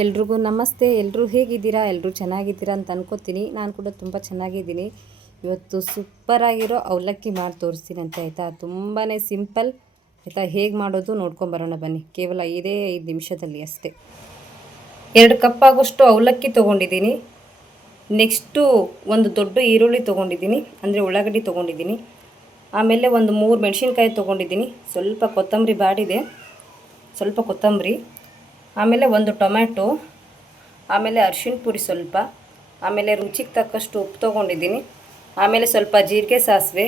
ಎಲ್ರಿಗೂ ನಮಸ್ತೆ. ಎಲ್ಲರೂ ಹೇಗಿದ್ದೀರಾ? ಎಲ್ಲರೂ ಚೆನ್ನಾಗಿದ್ದೀರಾ ಅಂತ ಅನ್ಕೋತೀನಿ. ನಾನು ಕೂಡ ತುಂಬ ಚೆನ್ನಾಗಿದ್ದೀನಿ. ಇವತ್ತು ಸೂಪರಾಗಿರೋ ಅವಲಕ್ಕಿ ಮಾಡಿ ತೋರಿಸ್ತೀನಿ ಅಂತ ಆಯಿತಾ. ತುಂಬಾ ಸಿಂಪಲ್ ಆಯಿತಾ. ಹೇಗೆ ಮಾಡೋದು ನೋಡ್ಕೊಂಬರೋಣ ಬನ್ನಿ. ಕೇವಲ 5 ನಿಮಿಷದಲ್ಲಿ ಅಷ್ಟೇ. 2 ಕಪ್ ಆಗೋಷ್ಟು ಅವಲಕ್ಕಿ ತೊಗೊಂಡಿದ್ದೀನಿ. ನೆಕ್ಸ್ಟು ಒಂದು ದೊಡ್ಡ ಈರುಳ್ಳಿ ತೊಗೊಂಡಿದ್ದೀನಿ, ಅಂದರೆ ಉಳ್ಳಾಗಡ್ಡಿ ತೊಗೊಂಡಿದ್ದೀನಿ. ಆಮೇಲೆ ಒಂದು 3 ಮೆಣಸಿನ್ಕಾಯಿ ತೊಗೊಂಡಿದ್ದೀನಿ. ಸ್ವಲ್ಪ ಕೊತ್ತಂಬರಿ ಬಾಡಿದೆ, ಸ್ವಲ್ಪ ಕೊತ್ತಂಬರಿ. ಆಮೇಲೆ ಒಂದು ಟೊಮ್ಯಾಟೊ, ಆಮೇಲೆ ಅರಿಶಿಣ ಪುಡಿ ಸ್ವಲ್ಪ, ಆಮೇಲೆ ರುಚಿಗೆ ತಕ್ಕಷ್ಟು ಉಪ್ಪು ತೊಗೊಂಡಿದ್ದೀನಿ. ಆಮೇಲೆ ಸ್ವಲ್ಪ ಜೀರಿಗೆ, ಸಾಸಿವೆ,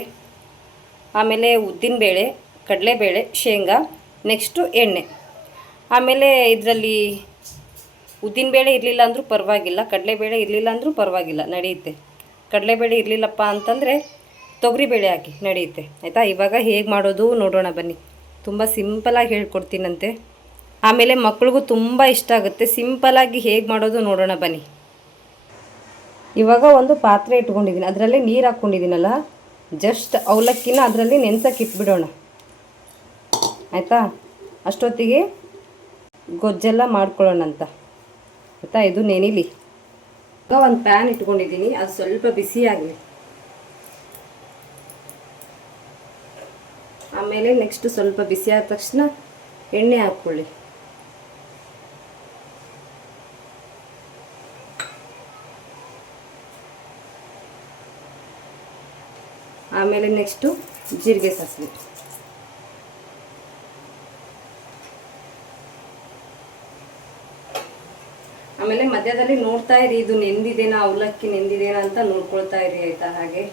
ಆಮೇಲೆ ಉದ್ದಿನಬೇಳೆ, ಕಡಲೆಬೇಳೆ, ಶೇಂಗಾ, ನೆಕ್ಸ್ಟು ಎಣ್ಣೆ. ಆಮೇಲೆ ಇದರಲ್ಲಿ ಉದ್ದಿನಬೇಳೆ ಇರಲಿಲ್ಲ ಅಂದರೂ ಪರವಾಗಿಲ್ಲ, ಕಡಲೆಬೇಳೆ ಇರಲಿಲ್ಲ ಅಂದರೂ ಪರವಾಗಿಲ್ಲ, ನಡೆಯುತ್ತೆ. ಕಡಲೆಬೇಳೆ ಇರಲಿಲ್ಲಪ್ಪ ಅಂತಂದರೆ ತೊಗರಿಬೇಳೆ ಹಾಕಿ ನಡೆಯುತ್ತೆ ಆಯಿತಾ. ಇವಾಗ ಹೇಗೆ ಮಾಡೋದು ನೋಡೋಣ ಬನ್ನಿ. ತುಂಬ ಸಿಂಪಲಾಗಿ ಹೇಳ್ಕೊಡ್ತೀನಂತೆ. ಆಮೇಲೆ ಮಕ್ಳಿಗೂ ತುಂಬ ಇಷ್ಟ ಆಗುತ್ತೆ. ಸಿಂಪಲಾಗಿ ಹೇಗೆ ಮಾಡೋದು ನೋಡೋಣ ಬನ್ನಿ. ಇವಾಗ ಒಂದು ಪಾತ್ರೆ ಇಟ್ಕೊಂಡಿದ್ದೀನಿ, ಅದರಲ್ಲೇ ನೀರು ಹಾಕ್ಕೊಂಡಿದ್ದೀನಲ್ಲ, ಜಸ್ಟ್ ಅವಲಕ್ಕಿನ ಅದರಲ್ಲಿ ನೆನೆಸಕ್ಕೆ ಇಟ್ಬಿಡೋಣ ಆಯಿತಾ. ಅಷ್ಟೊತ್ತಿಗೆ ಗೊಜ್ಜೆಲ್ಲ ಮಾಡ್ಕೊಳ್ಳೋಣ ಅಂತ ಆಯಿತಾ. ಇದು ನೆನಿಲಿ. ಇವಾಗ ಒಂದು ಪ್ಯಾನ್ ಇಟ್ಕೊಂಡಿದ್ದೀನಿ, ಅದು ಸ್ವಲ್ಪ ಬಿಸಿ ಆಗಲಿ. ಆಮೇಲೆ ನೆಕ್ಸ್ಟ್ ಸ್ವಲ್ಪ ಬಿಸಿ ಆದ ತಕ್ಷಣ ಎಣ್ಣೆ ಹಾಕ್ಕೊಳ್ಳಿ. ಆಮೇಲೆ ನೆಕ್ಸ್ಟು ಜೀರಿಗೆ, ಸಾಸಿವೆ. ಆಮೇಲೆ ಮಧ್ಯದಲ್ಲಿ ನೋಡ್ತಾ ಇರಿ, ಇದು ನೆಂದಿದೇನಾ, ಅವಲಕ್ಕಿ ನೆಂದಿದೇನಾ ಅಂತ ನೋಡ್ಕೊಳ್ತಾ ಇರಿ ಆಯಿತಾ. ಹಾಗೆ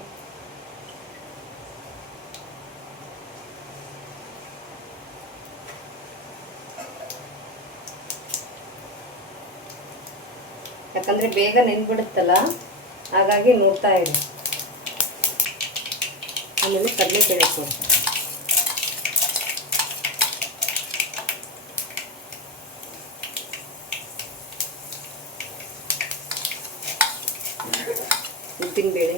ಯಾಕಂದರೆ ಬೇಗ ನೆಂದ್ಬಿಡುತ್ತಲ್ಲ, ಹಾಗಾಗಿ ನೋಡ್ತಾ ಇರಿ. ಆಮೇಲೆ ಕಡಲೆಬೇಳೆ ಕೊಡಿ. ಉದ್ದಿನಬೇಳೆ,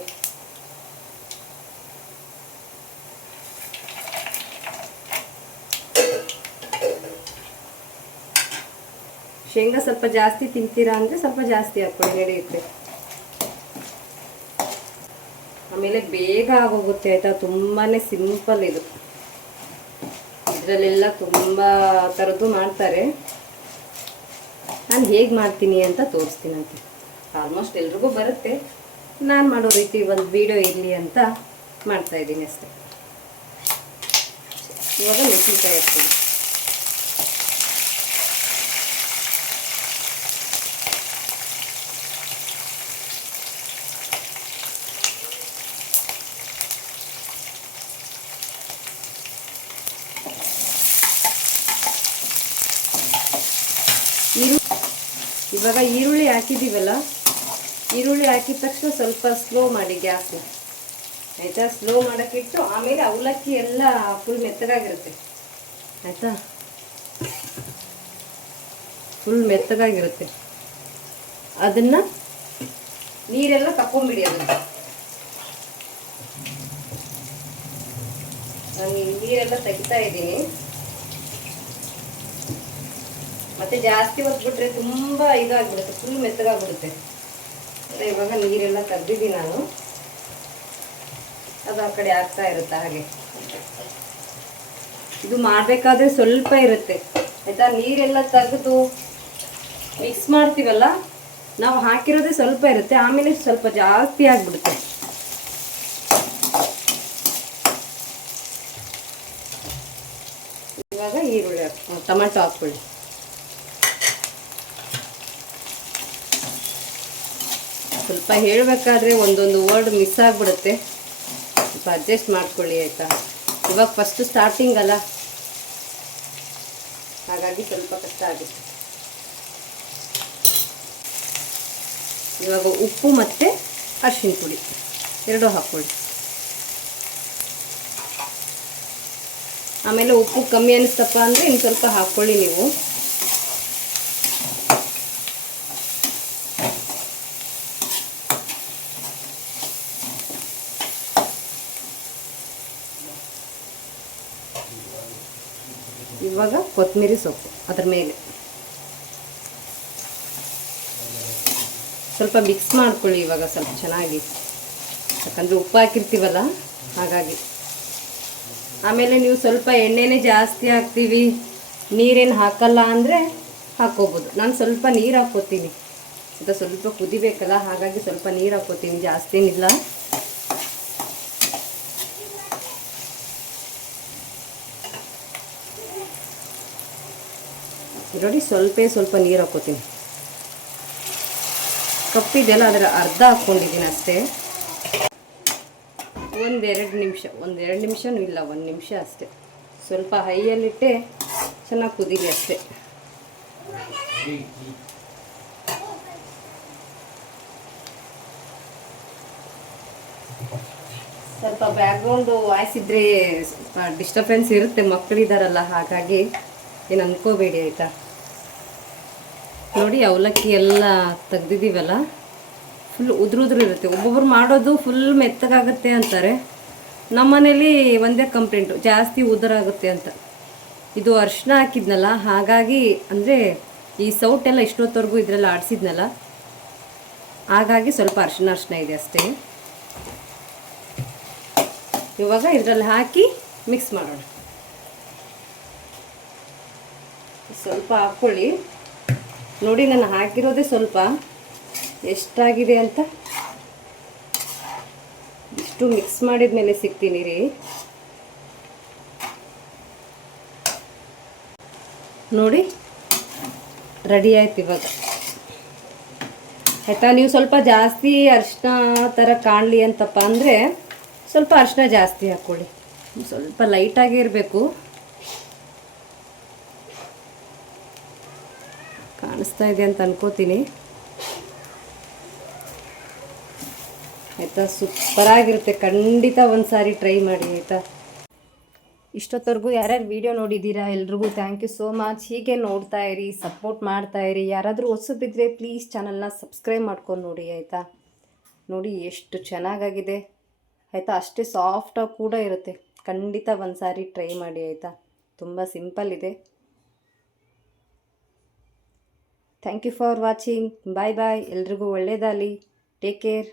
ಶೇಂಗಾ ಸ್ವಲ್ಪ ಜಾಸ್ತಿ ತಿಂತೀರಾ ಅಂದರೆ ಸ್ವಲ್ಪ ಜಾಸ್ತಿ ಹಾಕ್ಕೊಳ್ಳಿ, ನಡೆಯುತ್ತೆ. ಆಮೇಲೆ ಬೇಗ ಆಗೋಗುತ್ತೆ ಆಯಿತಾ. ತುಂಬಾ ಸಿಂಪಲ್ ಇದು. ಇದರಲ್ಲೆಲ್ಲ ತುಂಬ ಥರದ್ದು ಮಾಡ್ತಾರೆ. ನಾನು ಹೇಗೆ ಮಾಡ್ತೀನಿ ಅಂತ ತೋರಿಸ್ತೀನಂತೆ. ಆಲ್ಮೋಸ್ಟ್ ಎಲ್ರಿಗೂ ಬರುತ್ತೆ, ನಾನು ಮಾಡೋ ರೀತಿ ಒಂದು ವಿಡಿಯೋ ಇರಲಿ ಅಂತ ಮಾಡ್ತಾಯಿದ್ದೀನಿ ಅಷ್ಟೇ. ಇವಾಗ ಮೆಣಸಿನ್ಕಾಯಿ ಹಾಕ್ತೀನಿ. ಇವಾಗ ಈರುಳ್ಳಿ ಹಾಕಿದ್ದೀವಲ್ಲ, ಈರುಳ್ಳಿ ಹಾಕಿದ ತಕ್ಷಣ ಸ್ವಲ್ಪ ಸ್ಲೋ ಮಾಡಿ ಗ್ಯಾಸ್ನ ಆಯಿತಾ. ಸ್ಲೋ ಮಾಡೋಕ್ಕಿಟ್ಟು ಆಮೇಲೆ ಅವಲಕ್ಕಿ ಎಲ್ಲ ಫುಲ್ ಮೆತ್ತಗಾಗಿರುತ್ತೆ ಆಯಿತಾ. ಫುಲ್ ಮೆತ್ತಗಾಗಿರುತ್ತೆ. ಅದನ್ನು ನೀರೆಲ್ಲ ತಕೊಂಬಿಡಿ. ಅದನ್ನು ನಾನು ನೀರೆಲ್ಲ ತೆಗಿತಾ ಇದ್ದೀನಿ. ಮತ್ತೆ ಜಾಸ್ತಿ ಹೊತ್ಬಿಟ್ರೆ ತುಂಬ ಇದಾಗ್ಬಿಡುತ್ತೆ, ಫುಲ್ ಮೆತ್ತಗಾಗ್ಬಿಡುತ್ತೆ. ಇವಾಗ ನೀರೆಲ್ಲ ತೆಗ್ದಿದ್ದೀನಿ ನಾನು. ಅದು ಆ ಕಡೆ ಆಗ್ತಾ ಇರುತ್ತೆ. ಹಾಗೆ ಇದು ಮಾಡಬೇಕಾದ್ರೆ ಸ್ವಲ್ಪ ಇರುತ್ತೆ ಆಯಿತಾ. ನೀರೆಲ್ಲ ತೆಗೆದು ಮಿಕ್ಸ್ ಮಾಡ್ತೀವಲ್ಲ, ನಾವು ಹಾಕಿರೋದೇ ಸ್ವಲ್ಪ ಇರುತ್ತೆ, ಆಮೇಲೆ ಸ್ವಲ್ಪ ಜಾಸ್ತಿ ಆಗಿಬಿಡುತ್ತೆ. ಇವಾಗ ಈರುಳ್ಳಿ ಟೊಮೆಟೊ ಹಾಕ್ಕೊಳ್ಳಿ. ಸ್ವಲ್ಪ ಹೇಳಬೇಕಾದ್ರೆ ಒಂದೊಂದು ವರ್ಡ್ ಮಿಸ್ ಆಗಿಬಿಡುತ್ತೆ, ಸ್ವಲ್ಪ ಅಡ್ಜಸ್ಟ್ ಮಾಡ್ಕೊಳ್ಳಿ ಆಯಿತಾ. ಇವಾಗ ಫಸ್ಟ್ ಸ್ಟಾರ್ಟಿಂಗ್ ಅಲ್ಲ, ಹಾಗಾಗಿ ಸ್ವಲ್ಪ ಕಷ್ಟ ಆಗುತ್ತೆ. ಇವಾಗ ಉಪ್ಪು ಮತ್ತು ಅರಿಶಿಣ ಪುಡಿ ಎರಡೂ ಹಾಕ್ಕೊಳ್ಳಿ. ಆಮೇಲೆ ಉಪ್ಪು ಕಮ್ಮಿ ಅನಿಸ್ತಪ್ಪ ಅಂದರೆ ಇನ್ನು ಸ್ವಲ್ಪ ಹಾಕ್ಕೊಳ್ಳಿ ನೀವು. ಇವಾಗ ಕೊತ್ತಂಬರಿ ಸೊಪ್ಪು ಅದ್ರ ಮೇಲೆ ಸ್ವಲ್ಪ ಮಿಕ್ಸ್ ಮಾಡ್ಕೊಳ್ಳಿ ಇವಾಗ ಸ್ವಲ್ಪ ಚೆನ್ನಾಗಿ, ಯಾಕಂದರೆ ಉಪ್ಪು ಹಾಕಿರ್ತೀವಲ್ಲ ಹಾಗಾಗಿ. ಆಮೇಲೆ ನೀವು ಸ್ವಲ್ಪ ಎಣ್ಣೆನೇ ಜಾಸ್ತಿ ಹಾಕ್ತೀವಿ, ನೀರೇನು ಹಾಕಲ್ಲ ಅಂದರೆ ಹಾಕ್ಕೋಬೋದು. ನಾನು ಸ್ವಲ್ಪ ನೀರು ಹಾಕ್ಕೋತೀನಿ, ಅಂತ ಸ್ವಲ್ಪ ಕುದಿಬೇಕಲ್ಲ ಹಾಗಾಗಿ ಸ್ವಲ್ಪ ನೀರು ಹಾಕ್ಕೋತೀನಿ, ಜಾಸ್ತಿ ಏನಿಲ್ಲ. ನೋಡಿ ಸ್ವಲ್ಪ ನೀರು ಹಾಕ್ಕೋತೀನಿ. ಕಪ್ಪಿದೆಲ್ಲ ಅದರ ಅರ್ಧ ಹಾಕ್ಕೊಂಡಿದ್ದೀನಿ ಅಷ್ಟೇ. ಒಂದೆರಡು ನಿಮಿಷನೂ ಇಲ್ಲ, 1 ನಿಮಿಷ ಅಷ್ಟೇ. ಸ್ವಲ್ಪ ಹೈಯಲ್ಲಿಟ್ಟೆ ಚೆನ್ನಾಗಿ ಕುದೀಲಿ ಅಷ್ಟೇ. ಸ್ವಲ್ಪ ಬ್ಯಾಕ್ಗ್ರೌಂಡು ವಾಯ್ಸ್ ಇದ್ದರೆ ಡಿಸ್ಟರ್ಬೆನ್ಸ್ ಇರುತ್ತೆ, ಮಕ್ಕಳಿದಾರಲ್ಲ ಹಾಗಾಗಿ ಏನು ಅನ್ಕೋಬೇಡಿ ಆಯಿತಾ. ನೋಡಿ ಅವಲಕ್ಕಿ ಎಲ್ಲ ತೆಗ್ದಿದ್ದೀವಲ್ಲ, ಫುಲ್ ಉದುರು ಇರುತ್ತೆ. ಒಬ್ಬೊಬ್ರು ಮಾಡೋದು ಫುಲ್ ಮೆತ್ತಗಾಗುತ್ತೆ ಅಂತಾರೆ, ನಮ್ಮ ಮನೇಲಿ ಒಂದೇ ಕಂಪ್ಲೇಂಟು, ಜಾಸ್ತಿ ಉದುರಾಗುತ್ತೆ ಅಂತ. ಇದು ಅರಿಶಿನ ಹಾಕಿದ್ನಲ್ಲ ಹಾಗಾಗಿ, ಅಂದರೆ ಈ ಸೌಟೆಲ್ಲ ಇಷ್ಟೊತ್ತವರೆಗೂ ಇದರಲ್ಲಿ ಆಡಿಸಿದ್ನಲ್ಲ ಹಾಗಾಗಿ ಸ್ವಲ್ಪ ಅರಿಶಿನ ಇದೆ ಅಷ್ಟೇ. ಇವಾಗ ಇದರಲ್ಲಿ ಹಾಕಿ ಮಿಕ್ಸ್ ಮಾಡೋಣ. ಸ್ವಲ್ಪ ಹಾಕ್ಕೊಳ್ಳಿ. ನೋಡಿ ನಾನು ಹಾಕಿರೋದೇ ಸ್ವಲ್ಪ, ಎಷ್ಟಾಗಿದೆ ಅಂತ ಇಷ್ಟು ಮಿಕ್ಸ್ ಮಾಡಿದ ಮೇಲೆ ಸಿಗ್ತೀನಿ ರೀ. ನೋಡಿ ರೆಡಿ ಆಯ್ತು ಇವಾಗ ಆಯಿತಾ. ನೀವು ಸ್ವಲ್ಪ ಜಾಸ್ತಿ ಅರಿಶಿನ ಥರ ಕಾಣಲಿ ಅಂತಪ್ಪ ಅಂದರೆ ಸ್ವಲ್ಪ ಅರಿಶಿನ ಜಾಸ್ತಿ ಹಾಕ್ಕೊಳ್ಳಿ, ಸ್ವಲ್ಪ ಲೈಟಾಗಿ ಇರಬೇಕು. ಕಾಣಿಸ್ತಾ ಇದೆ ಅಂತ ಅನ್ಕೋತೀನಿ ಆಯಿತಾ. ಸೂಪರಾಗಿರುತ್ತೆ, ಖಂಡಿತ ಒಂದು ಸಾರಿ ಟ್ರೈ ಮಾಡಿ ಆಯಿತಾ. ಇಷ್ಟೊತ್ತವರೆಗೂ ಯಾರ್ಯಾರು ವಿಡಿಯೋ ನೋಡಿದ್ದೀರಾ ಎಲ್ರಿಗೂ ಥ್ಯಾಂಕ್ ಯು ಸೋ ಮಚ್. ಹೀಗೆ ನೋಡ್ತಾ ಇರಿ, ಸಪೋರ್ಟ್ ಮಾಡ್ತಾ ಇರಿ. ಯಾರಾದರೂ ಹೊಸಬಿದ್ದರೆ ಪ್ಲೀಸ್ ಚಾನಲ್ನ ಸಬ್ಸ್ಕ್ರೈಬ್ ಮಾಡ್ಕೊಂಡು ನೋಡಿ ಆಯಿತಾ. ನೋಡಿ ಎಷ್ಟು ಚೆನ್ನಾಗಾಗಿದೆ ಆಯಿತಾ, ಅಷ್ಟೇ ಸಾಫ್ಟಾಗಿ ಕೂಡ ಇರುತ್ತೆ. ಖಂಡಿತ ಒಂದು ಸಾರಿ ಟ್ರೈ ಮಾಡಿ ಆಯಿತಾ, ತುಂಬ ಸಿಂಪಲ್ ಇದೆ. Thank you for watching. Bye bye. ಎಲ್ರಿಗೂ ಒಳ್ಳೆಯದಾಗಲಿ. Take care.